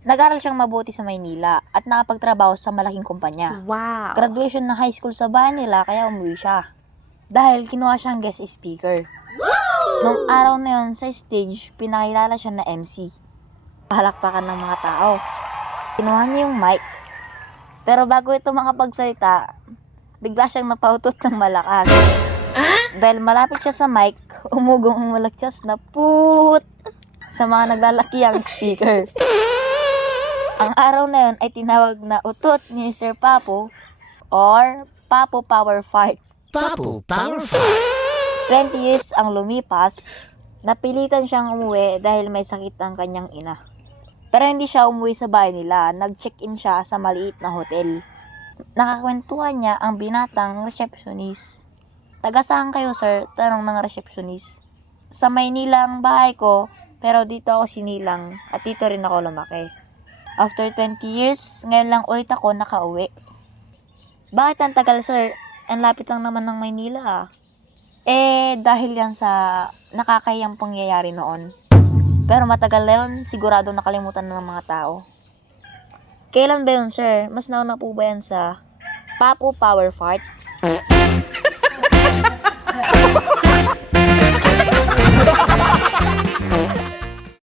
Nag-aral siyang mabuti sa Maynila at nakapagtrabaho sa malaking kumpanya. Wow. Graduation ng high school sa bahay nila kaya umuwi siya. Dahil kinuha siyang guest speaker. Nung araw na yun, sa stage, pinakilala siya na MC. Palakpakan ng mga tao. Kinuha niya yung mic. Pero bago ito makapagsalita, bigla siyang napautot ng malakas. Dahil malapit siya sa mic, umugong umalakyas na put sa mga naglalakiyang speaker. Ang araw na yun ay tinawag na utot ni Mr. Papo or Papo Power Fight. Papo Power Five. 20 years ang lumipas, napilitan siyang umuwi dahil may sakit ang kanyang ina. Pero hindi siya umuwi sa bahay nila, nag-check-in siya sa maliit na hotel. Nakakwentuhan niya ang binatang receptionist. Taga saan kayo sir? Tanong ng receptionist. Sa Maynila ang bahay ko, pero dito ako sinilang at dito rin ako lumaki. After 20 years, ngayon lang ulit ako nakauwi. Bakit ang tagal sir? Ang lapit lang naman ng Maynila ah. Eh, dahil yan sa nakakayang pangyayari noon. Pero matagal na yun, sigurado nakalimutan na ng mga tao. Kailan ba yun, sir? Mas nauna po ba yan sa Papo Power Fart?